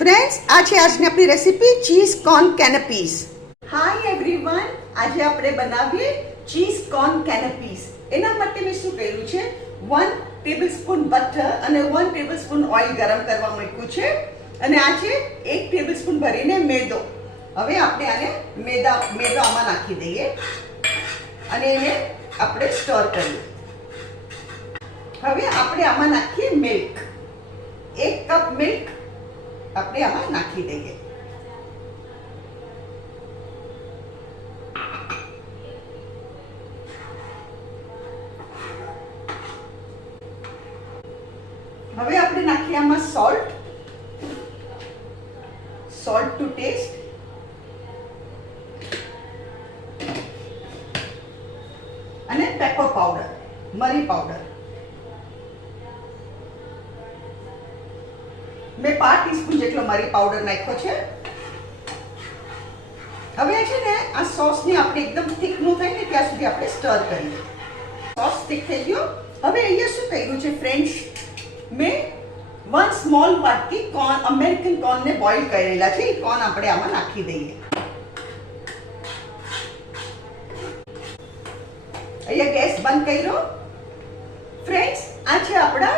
Friends, આ છે આજની આપણી recipe cheese corn canapes. Hi everyone, આજે આપણે બનાવીએ ચીઝ કોર્ન કેનપીઝ. એના માટે મેં શું કર્યું છે, 1 ટેબલસ્પૂન બટર અને 1 ટેબલસ્પૂન ઓઇલ ગરમ કરવા મૂક્યું છે અને આ છે 1 ટેબલસ્પૂન ભરીને મેદો. હવે આપણે આને મેદો આમાં નાખી દઈએ અને એને આપણે સ્ટર કરીએ. હવે આપણે આમાં નાખીએ મિલ્ક. 1 કપ મિલ્ક આપણે આમાં નાખી દઈએ. હવે આપણે નાખીએ આમાં સોલ્ટ ટુ ટેસ્ટ. અને પેપર પાવડર, મરી પાવડર. મેં 5 ટીસ્પૂન જેટલો મરી પાવડર નાખ્યો છે. હવે છે ને આ સોસને આપણે એકદમ થીક નું થાય ને ત્યાં સુધી આપણે સ્ટર કરીએ. સોસ થીક થઈ ગયો. હવે અહીંયા શું કર્યું છે ફ્રેન્ડ્સ, મેં 1 સ્મોલ વાટકી કોર્ન, અમેરિકન કોર્નને બોઇલ કરેલા છે. એ કોર્ન આપણે આમાં નાખી દઈએ. અહીંયા ગેસ બંધ કર્યો. ફ્રેન્ડ્સ, આ છે આપણા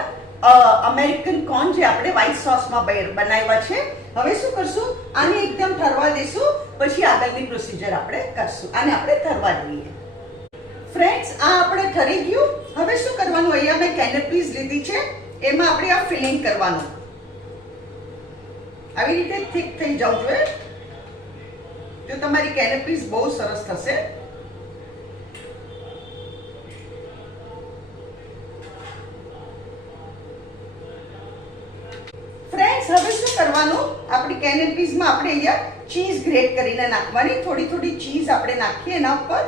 અમેરિકન કોર્ન જે આપણે વ્હાઈટ સોસમાં બનાવ્યા છે. હવે શું કરશું, આને એકદમ ઠરવા દેશું, પછી આગળની પ્રોસિજર આપણે કરશું. આને આપણે ઠરવા દઈએ. ફ્રેન્ડ્સ, આ આપણે ઠરી ગયું. હવે શું કરવાનું, અહીંયા મેં કેનપીઝ લીધી છે, એમાં આપણે આ ફિલિંગ કરવાનું. આવી રીતે થીક થઈ જવું જોઈએ તો તમારી કેનપીઝ બહુ સરસ થશે. હવે શું કરવાનું, આપણી કેનપીઝમાં આપણે અહીંયા ચીઝ ગ્રેટ કરીને નાખવાની. થોડી ચીઝ આપણે નાખીએ એના ઉપર.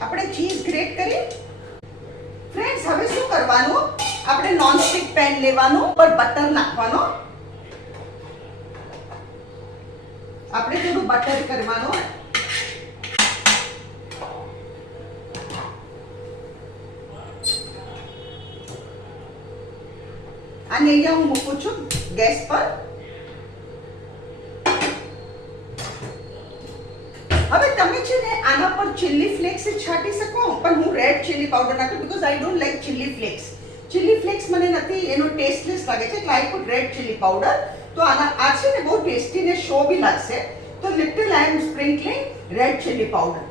આપણે ચીઝ ગ્રેટ કરી. ફ્રેન્ડ્સ, હવે શું કરવાનું, આપણે નોનસ્ટિક પેન લેવાનું, ઉપર બટર નાખવાનો. આપણે થોડું બટર કરવાનું. અને અહીંયા હું મૂકું છું ગેસ પર. હવે તમે છે ને આના પર ચીલી ફ્લેક્સ છાંટી શકો, પણ હું રેડ ચીલી પાવડર નાખું because I don't like chilli flakes. Chilli flakes મને નથી, એનો ટેસ્ટલેસ લાગે છે, એટલે I put red chilli powder. તો આ છે ને બહુ ટેસ્ટી ને શો બી લાગશે. તો લિટલ આઈ એમ સ્પ્રિંકલિંગ રેડ ચીલી પાવડર.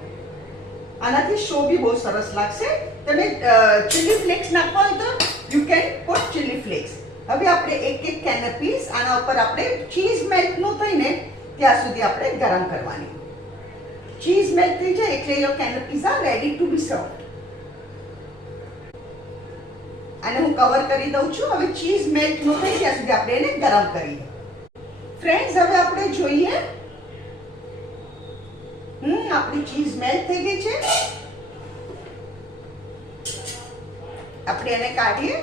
આનાથી શો બી બહુ સરસ લાગશે. તમે ચીલી ફ્લેક્સ નાખવા હોય તો you can put chilli flakes. હવે આપણે એક કેનપીઝ આના ઉપર આપણે ચીઝ મેલ્ટ નું થઈને ત્યાં સુધી આપણે ગરમ કરવાની. ચીઝ મેલ્ટ થઈ જાય એટલે your canapes are ready to be served. આને હું કવર કરી દઉં છું. હવે ચીઝ મેલ્ટ નું થાય ત્યાં સુધી આપણે એને ગરમ કરીએ. ફ્રેન્ડ્સ, હવે આપણે જોઈએ. આપણી ચીઝ મેલ્ટ થઈ ગઈ છે. આપણે એને કાઢીએ.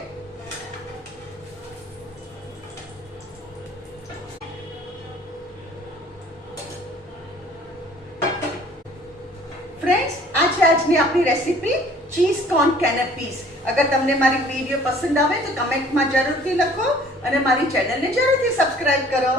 ફ્રેન્ડ્સ, આ છે આજની આપણી રેસીપી ચીઝ કોર્ન કેનપીઝ. અગર તમને મારી વિડીયો પસંદ આવે તો કમેન્ટમાં જરૂરથી લખો અને મારી ચેનલને જરૂરથી સબસ્ક્રાઇબ કરો.